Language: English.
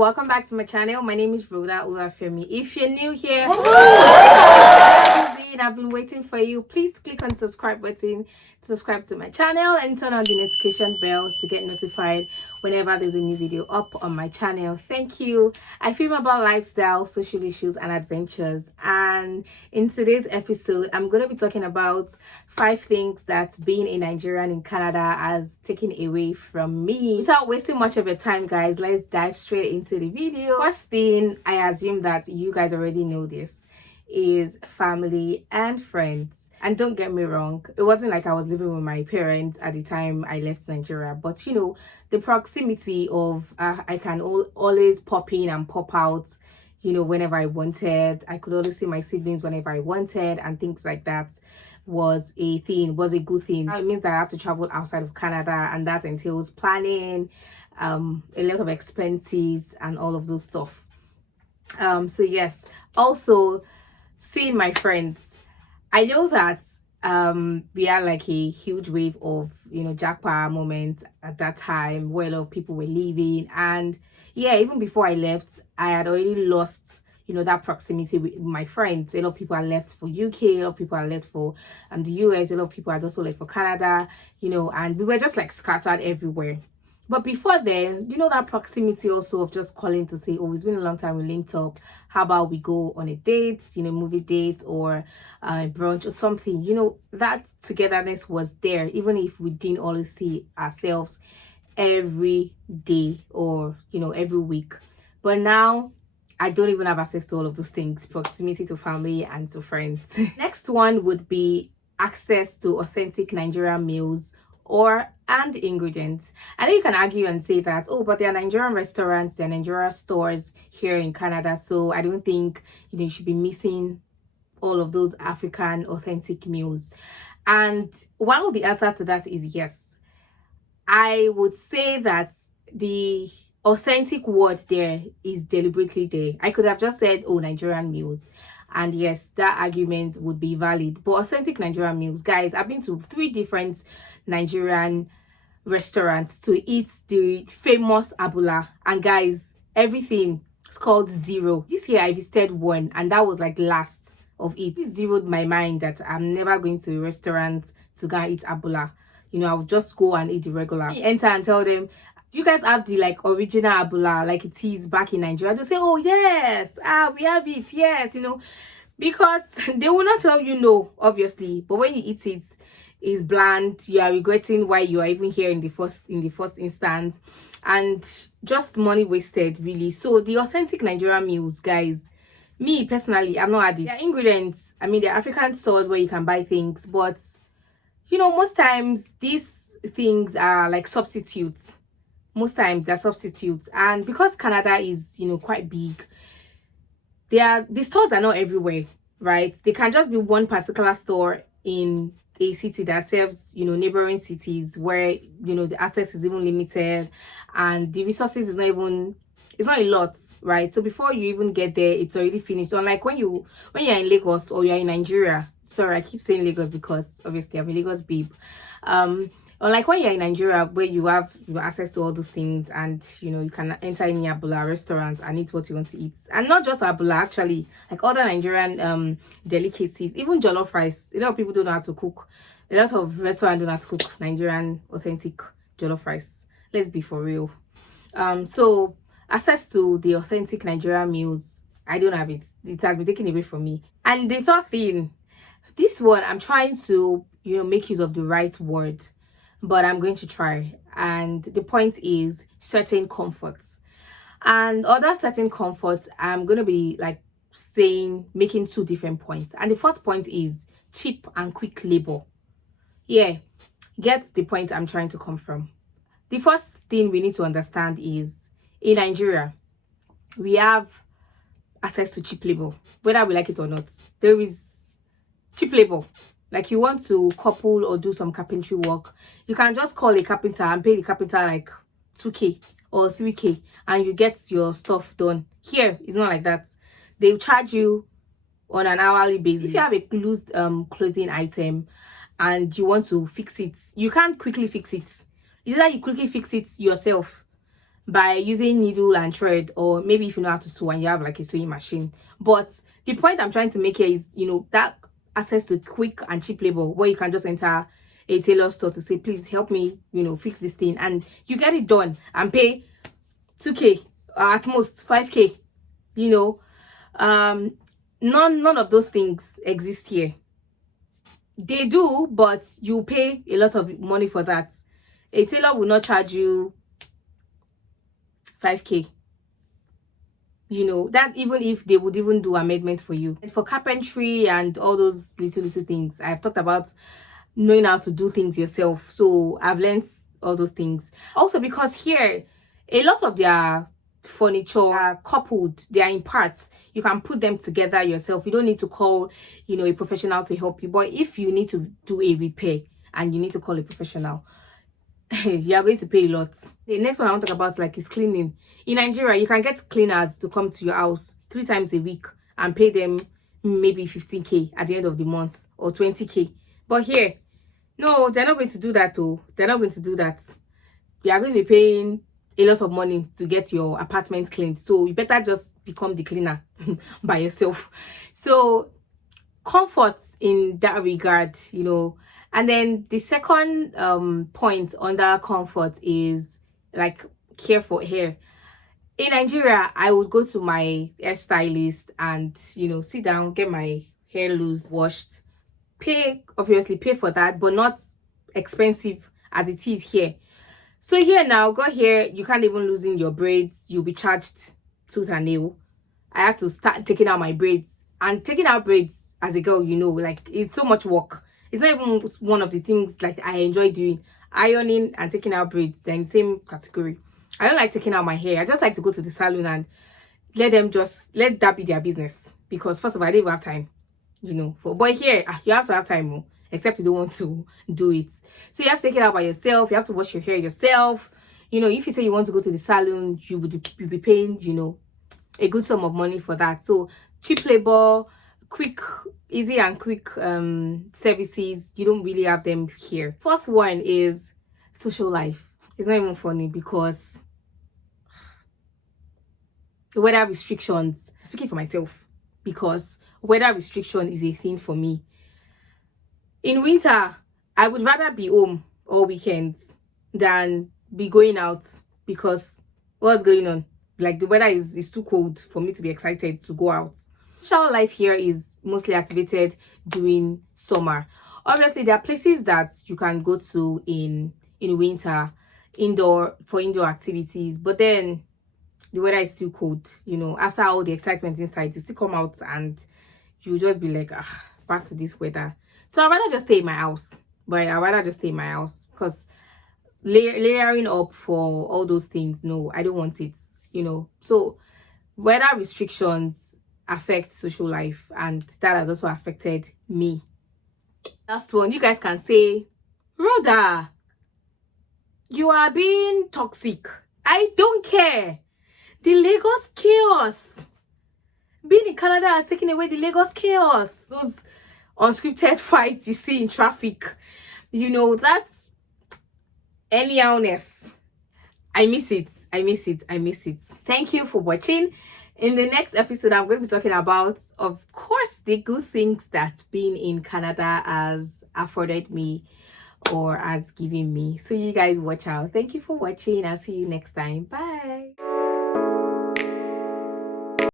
welcome back to my channel. My name is Rhoda. If you're new here, I've been waiting for you. Please click on the subscribe button to subscribe to my channel and turn on the notification bell to get notified whenever there's a new video up on my channel. Thank you. I film about lifestyle, social issues and adventures, and in today's episode I'm going to be talking about 5 things that being a Nigerian in Canada has taken away from me. Without wasting much of your time, guys, let's dive straight into the video. First thing, I assume that you guys already know this, is family and friends. And don't get me wrong, it wasn't like I was living with my parents at the time I left Nigeria, but you know, the proximity of I can always pop in and pop out, you know, whenever I wanted. I could always see my siblings whenever I wanted, and things like that was a good thing. Now it means that I have to travel outside of Canada, and that entails planning, a lot of expenses and all of those stuff. So yes, also seeing my friends. I know that we had like a huge wave of, you know, jackpot moment at that time where a lot of people were leaving, and yeah, even before I left I had already lost, you know, that proximity with my friends. A lot of people are left for UK, a lot of people are left for the US, a lot of people are also left for Canada, you know, and we were just like scattered everywhere. But before then, you know, that proximity also of just calling to say, oh, it's been a long time we linked up. How about we go on a date, you know, movie date or brunch or something? You know, that togetherness was there, even if we didn't always see ourselves every day or, you know, every week. But now I don't even have access to all of those things, proximity to family and to friends. Next one would be access to authentic Nigerian meals and ingredients. I know you can argue and say that, oh, but there are Nigerian restaurants, there are Nigerian stores here in Canada, so I don't think, you know, you should be missing all of those African authentic meals. And while the answer to that is yes, I would say that the authentic word there is deliberately there. I could have just said, oh, Nigerian meals, and yes, that argument would be valid. But authentic Nigerian meals, guys, I've been to 3 different Nigerian restaurants to eat the famous abula, and guys, everything is called zero. This year I visited one, and that was like last of it. It zeroed my mind that I'm never going to a restaurant to go and eat abula. You know, I'll just go and eat the regular. You enter and tell them, do you guys have the like original abula like it is back in Nigeria? They say, oh yes, we have it, yes, you know, because they will not tell you no, obviously, but when you eat it, it's bland. You are regretting why you are even here in the first instance, and just money wasted, really. So the authentic Nigerian meals, guys, me personally, I'm not had it. Their ingredients, I mean, there are African stores where you can buy things, but you know, most times these things are like substitutes. Most times they're substitutes, and because Canada is, you know, quite big, the stores are not everywhere, right? They can just be one particular store in a city that serves, you know, neighboring cities where, you know, the access is even limited and the resources is not even, it's not a lot, right? So before you even get there, it's already finished. Unlike when you're in Lagos or you're in Nigeria. Sorry, I keep saying Lagos because obviously I'm a Lagos babe. Unlike when you're in Nigeria, where you have access to all those things, and you know, you can enter any abula restaurant and eat what you want to eat, and not just abula, actually, like other Nigerian delicacies, even jollof rice. A lot of people don't know how to cook. A lot of restaurants don't know how to cook Nigerian authentic jollof rice. Let's be for real. So access to the authentic Nigerian meals, I don't have it. It has been taken away from me. And the third thing, this one, I'm trying to, you know, make use of the right word, but I'm going to try. And the point is certain comforts. And other certain comforts, I'm going to be like making 2 different points. And the first point is cheap and quick labor. Yeah, get the point I'm trying to come from. The first thing we need to understand is in Nigeria, we have access to cheap labor, whether we like it or not. There is cheap labor. Like you want to couple or do some carpentry work, you can just call a carpenter and pay the carpenter like 2k or 3k and you get your stuff done. Here it's not like that. They charge you on an hourly basis. If you have a loose clothing item and you want to fix it, you can't quickly fix it. It's either you quickly fix it yourself by using needle and thread, or maybe if you know how to sew and you have like a sewing machine. But the point I'm trying to make here is, that access to quick and cheap labor where you can just enter a tailor store to say, please help me, fix this thing, and you get it done and pay 2k or at most 5k. None of those things exist here. They do, but you pay a lot of money for that. A tailor will not charge you 5k. That's even if they would even do amendment for you. And for carpentry and all those little things, I've talked about knowing how to do things yourself. So I've learned all those things. Also, because here, a lot of their furniture are coupled, they are in parts. You can put them together yourself. You don't need to call, a professional to help you. But if you need to do a repair and you need to call a professional, you are going to pay a lot. The next one I want to talk about is cleaning. In Nigeria, you can get cleaners to come to your house 3 times a week and pay them maybe 15k at the end of the month, or 20k. But here, no, they're not going to do that. They're not going to do that. You are going to be paying a lot of money to get your apartment cleaned. So you better just become the cleaner by yourself. So comfort in that regard, And then the second point under comfort is like care for hair. In Nigeria, I would go to my hairstylist and sit down, get my hair loose, washed, obviously pay for that, but not expensive as it is here. So here now, go here, you can't even loosen your braids. You'll be charged tooth and nail. I had to start taking out my braids, and taking out braids as a girl, it's so much work. It's not even one of the things like I enjoy doing. Ironing and taking out braids, they're in the same category. I don't like taking out my hair. I just like to go to the salon and let that be their business, because first of all, I don't even have time, but here you have to have time, except you don't want to do it. So you have to take it out by yourself. You have to wash your hair yourself. If you say you want to go to the salon, you'll be paying a good sum of money for that. So cheap labor, easy and quick services, you don't really have them here. Fourth one is social life. It's not even funny, because the weather restrictions, I'm speaking for myself, because weather restriction is a thing for me. In winter, I would rather be home all weekends than be going out, because what's going on? Like, the weather is too cold for me to be excited to go out. Social life here is mostly activated during summer. Obviously, there are places that you can go to in winter, for indoor activities, but then the weather is still cold. After all the excitement inside, you still come out and you just be like, back to this weather. So I'd rather just stay in my house. Because layering up for all those things, no, I don't want it. So weather restrictions affect social life, and that has also affected me. Last one, you guys can say, Rhoda, you are being toxic. I don't care. The Lagos chaos. Being in Canada has taken away the Lagos chaos. Those unscripted fights you see in traffic. That's anyhowness. I miss it. Thank you for watching. In the next episode, I'm going to be talking about, of course, the good things that being in Canada has afforded me or has given me. So you guys watch out. Thank you for watching. I'll see you next time. Bye.